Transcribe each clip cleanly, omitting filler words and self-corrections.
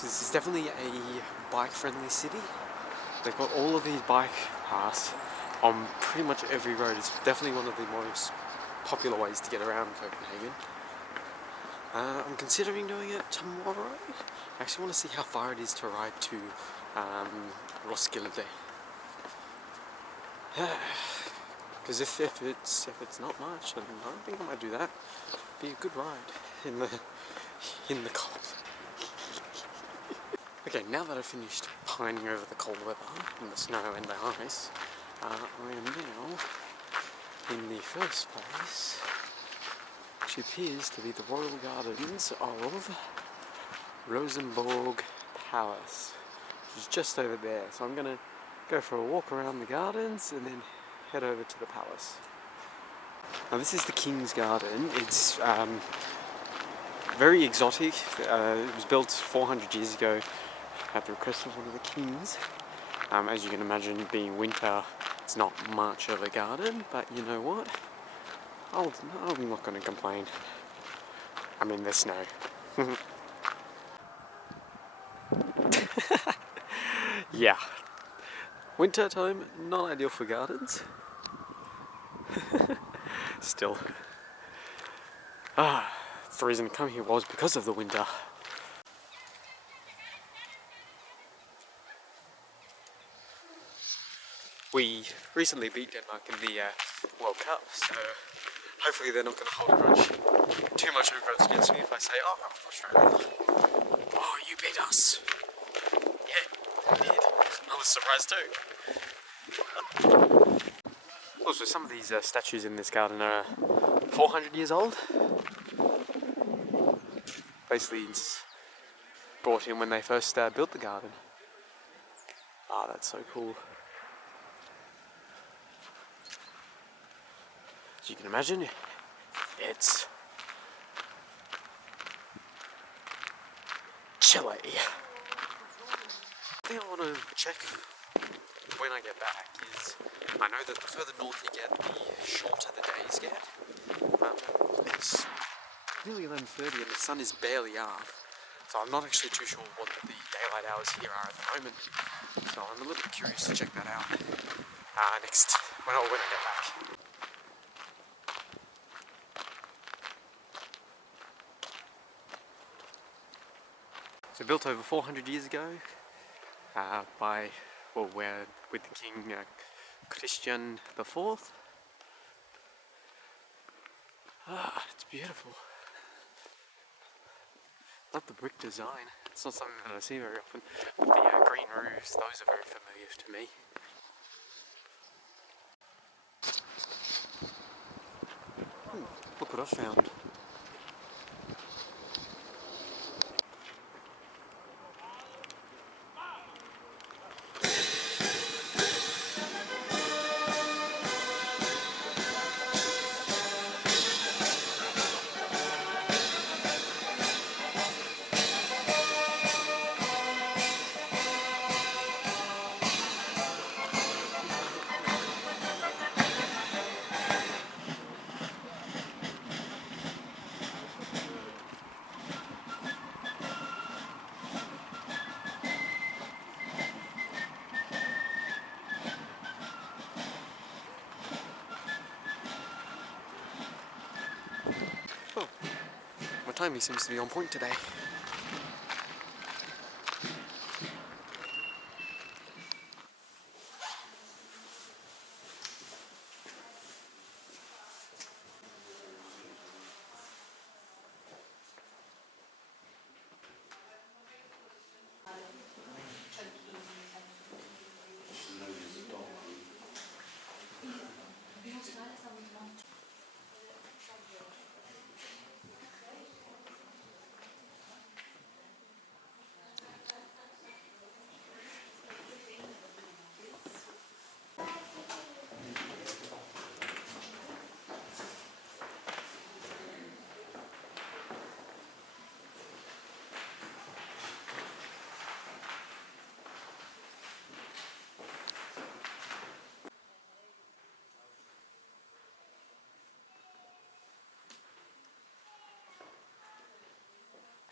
So this is definitely a bike-friendly city. They've got all of these bike paths on pretty much every road. It's definitely one of the most popular ways to get around Copenhagen. I'm considering doing it tomorrow. I actually want to see how far it is to ride to Roskilde. Because if it's not much, then I don't think I might do that. Be a good ride in the cold. Okay, now that I've finished pining over the cold weather and the snow and the ice, I am now in the first place, which appears to be the royal gardens of Rosenborg Palace, which is just over there. So I'm gonna go for a walk around the gardens and then head over to the palace. Now this is the King's Garden. It's very exotic. It was built 400 years ago at the request of one of the kings. As you can imagine, being winter, it's not much of a garden, but you know what? I'm not going to complain. I mean, there's snow. Yeah. Winter time, not ideal for gardens. Still. The reason to come here was because of the winter. We recently beat Denmark in the World Cup, so hopefully they're not going to hold a grudge, too much of a grudge against me if I say, oh, I'm from Australia. Oh, you beat us. Yeah, we did. I was surprised too. Also, some of these statues in this garden are 400 years old. Basically, it's brought in when they first built the garden. Ah, that's so cool. As you can imagine, it's chilly. The thing I want to check when I get back is, I know that the further north you get, the shorter the days get. It's nearly 11:30 and the sun is barely up, so I'm not actually too sure what the daylight hours here are at the moment. So I'm a little bit curious to check that out next when I get back. So built over 400 years ago with the King Christian IV. It's beautiful. I love the brick design. It's not something that I see very often. But the green roofs, those are very familiar to me. Look what I found. Oh, my timing seems to be on point today.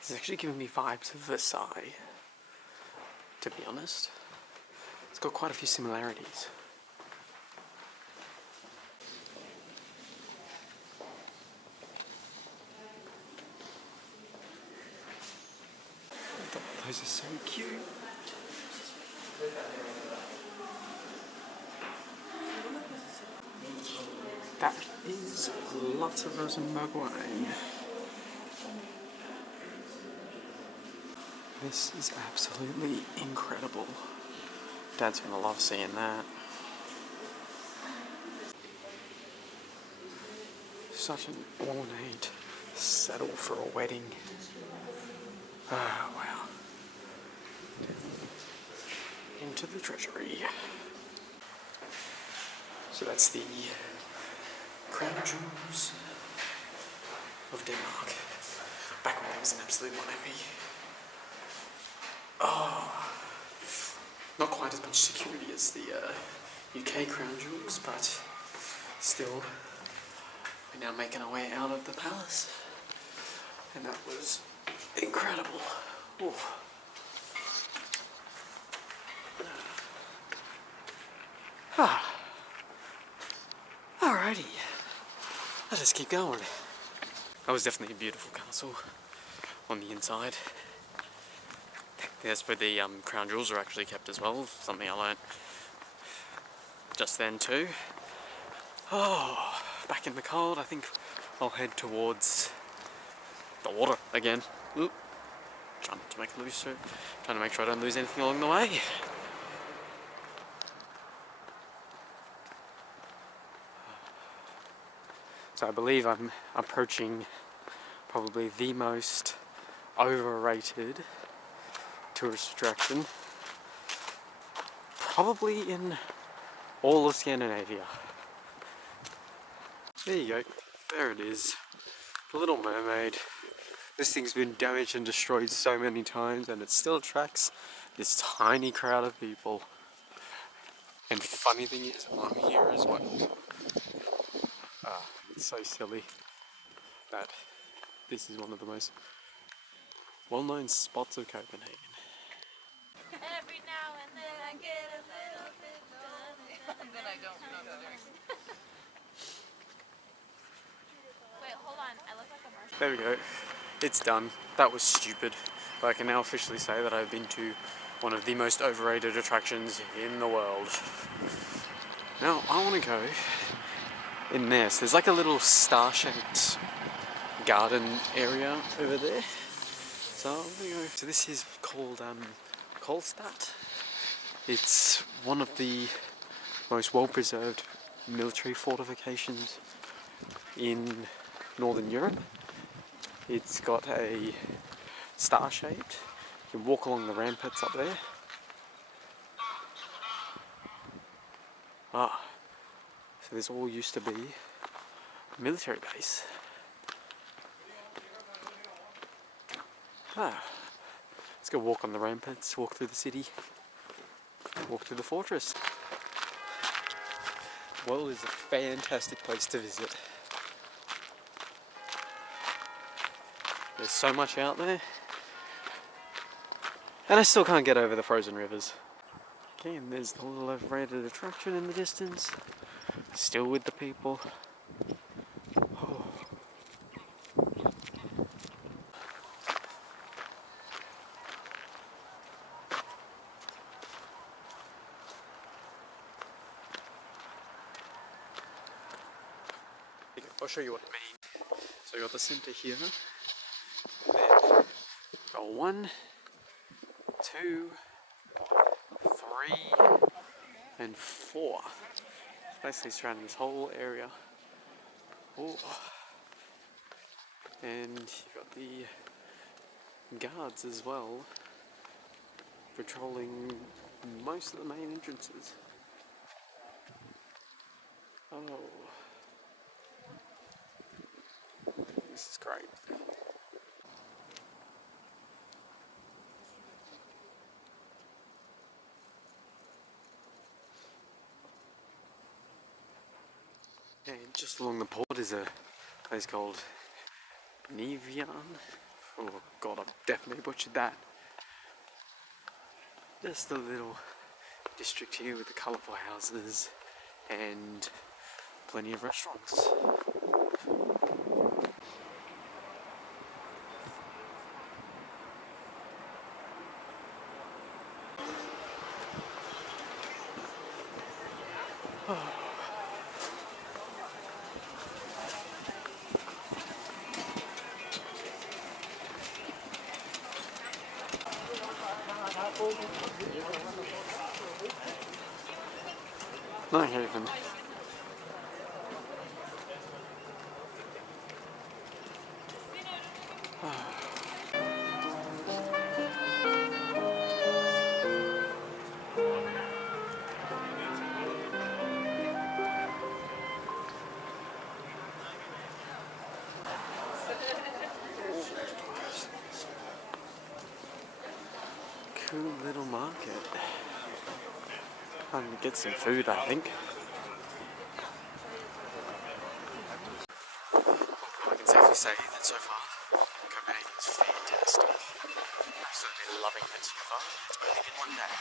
This is actually giving me vibes of Versailles. to be honest. It's got quite a few similarities. Those are so cute. That is lots of Rosenborg wine. This is absolutely incredible. Dad's gonna love seeing that. Such an ornate settle for a wedding. Ah, wow. Into the treasury. So that's the crown jewels of Denmark. Back when there was an absolute monarchy. Oh, not quite as much security as the UK crown jewels, but still, we're now making our way out of the palace. And that was incredible. Ooh. Ah. Alrighty. Let's just keep going. That was definitely a beautiful castle on the inside. That's where the crown jewels are actually kept as well, something I learnt just then too. Oh, back in the cold, I think I'll head towards the water again. Oop. Trying to make sure I don't lose anything along the way. So I believe I'm approaching probably the most overrated tourist attraction probably in all of Scandinavia. There you go, there it is, the Little Mermaid. This thing's been damaged and destroyed so many times and it still attracts this tiny crowd of people. And the funny thing is, I'm here as well. It's so silly that this is one of the most well-known spots of Copenhagen. Every now and then I get a little bit done, and then I don't know the lyrics. Wait, hold on. I look like a Martian. There we go. It's done. That was stupid. But I can now officially say that I've been to one of the most overrated attractions in the world. Now, I want to go in this. There's like a little star-shaped garden area over there. So I'm gonna go. So this is called Kolstad. It's one of the most well-preserved military fortifications in Northern Europe. It's got a star-shaped. You can walk along the ramparts up there. Ah, so this all used to be a military base. Ah, let's go walk on the ramparts, walk through the city, walk through the fortress. Well, it's a fantastic place to visit. There's so much out there. And I still can't get over the frozen rivers. Okay, and there's the little overrated attraction in the distance. Still with the people. Oh. I'll show you what I mean. So you got the centre here. Then got 1, 2, 3, and 4. It's basically surrounding this whole area. Oh. And you've got the guards as well, patrolling most of the main entrances. Oh. This is great. And just along the port is a place called Nevian. Oh god, I've definitely butchered that. Just a little district here with the colourful houses and plenty of restaurants. Not even. Cool little market. I'm gonna get some food, I think. I can safely say that so far, Copenhagen is fantastic. I've absolutely been loving it so far. It's only been one day.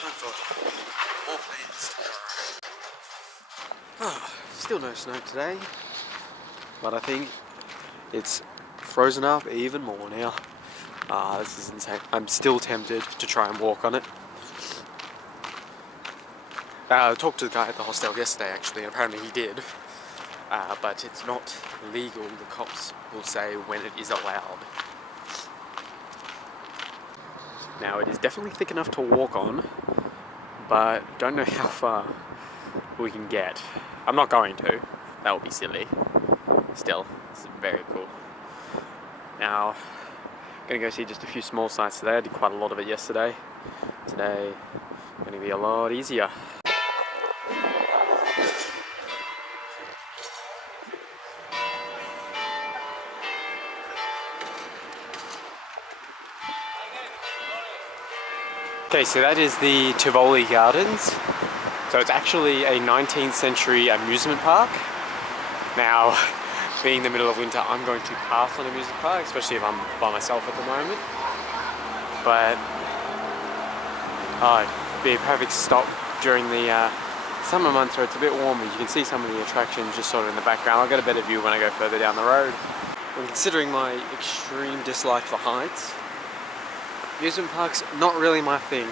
Time for more plans tomorrow. Still no snow today, but I think it's frozen up even more now. This is insane. I'm still tempted to try and walk on it. I talked to the guy at the hostel yesterday actually, and apparently he did. But it's not legal, the cops will say when it is allowed. Now it is definitely thick enough to walk on, but don't know how far we can get. I'm not going to, that would be silly. Still, it's very cool. Now, I'm gonna go see just a few small sites today. I did quite a lot of it yesterday. Today, gonna be a lot easier. Okay, so that is the Tivoli Gardens. So it's actually a 19th century amusement park. Now, being the middle of winter, I'm going to pass on amusement park, especially if I'm by myself at the moment. But it'd be a perfect stop during the summer months where it's a bit warmer. You can see some of the attractions just sort of in the background. I'll get a better view when I go further down the road. When considering my extreme dislike for heights, amusement parks, not really my thing.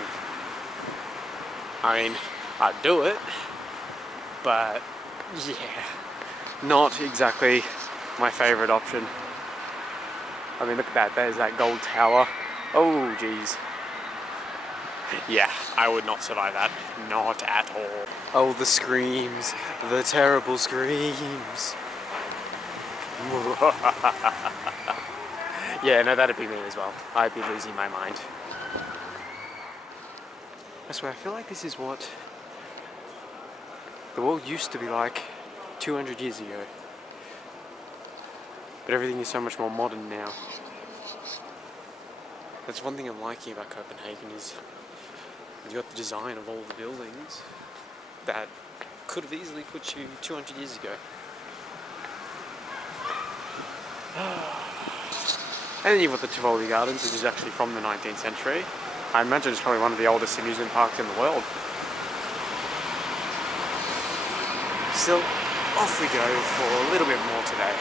I mean, I'd do it, but yeah, not exactly my favourite option. I mean, look at that, there's that gold tower. Oh, geez. Yeah, I would not survive that. Not at all. Oh, the screams. The terrible screams. Yeah, no, that'd be me as well. I'd be losing my mind. I swear, I feel like this is what the world used to be like 200 years ago. But everything is so much more modern now. That's one thing I'm liking about Copenhagen is you got the design of all the buildings that could have easily put you 200 years ago. And then you've got the Tivoli Gardens, which is actually from the 19th century. I imagine it's probably one of the oldest amusement parks in the world. So, off we go for a little bit more today.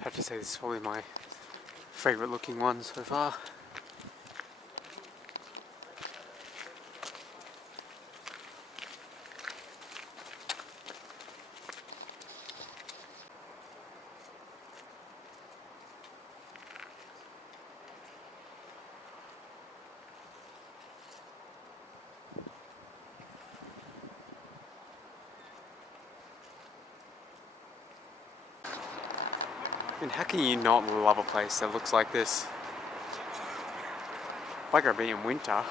I have to say this is probably my favourite looking one so far. And how can you not love a place that looks like this? Like I'd be in winter.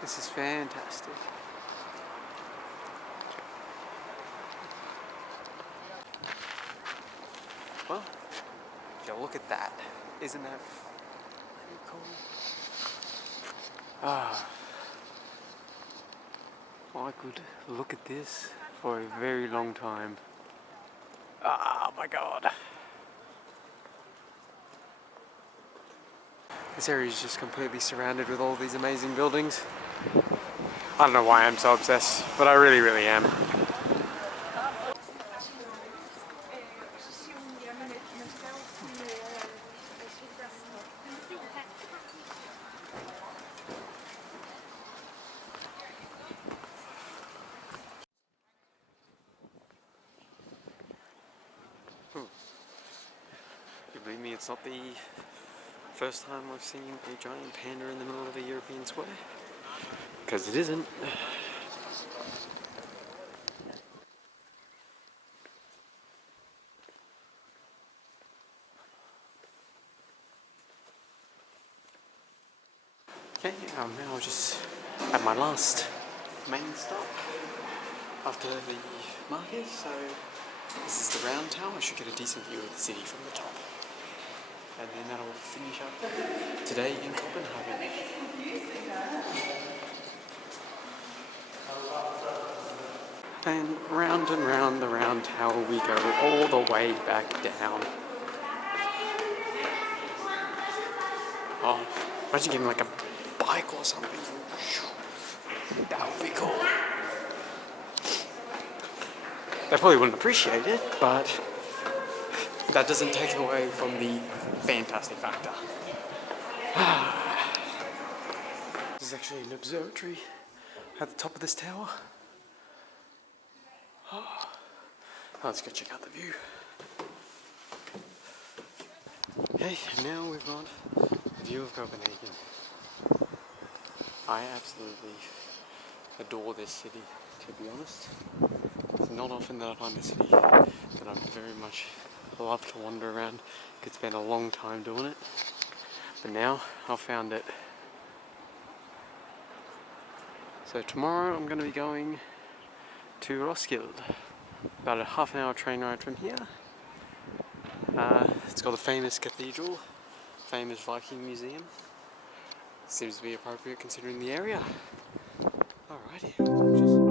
This is fantastic. Well, Yeah, look at that. Isn't that pretty cool? Ah, I could look at this for a very long time. Ah, my God. This area is just completely surrounded with all these amazing buildings. I don't know why I'm so obsessed, but I really, really am. You believe me, it's not the first time I've seen a giant panda in the middle of a European square. Because it isn't. Okay, I'm now just at my last main stop after the market, so this is the round tower. I should get a decent view of the city from the top. And then that'll finish up today in Copenhagen. And round the round tower we go, all the way back down. Oh, imagine getting like a bike or something. That would be cool. They probably wouldn't appreciate it, but that doesn't take away from the fantastic factor. This is actually an observatory at the top of this tower. Oh, let's go check out the view. Okay, now we've got the view of Copenhagen. I absolutely adore this city, to be honest. It's not often that I find a city that I very much love to wander around. Could spend a long time doing it, but now I've found it. So tomorrow I'm going to be going to Roskilde, about a half an hour train ride from here. It's got a famous cathedral, famous Viking museum. Seems to be appropriate considering the area. Alrighty.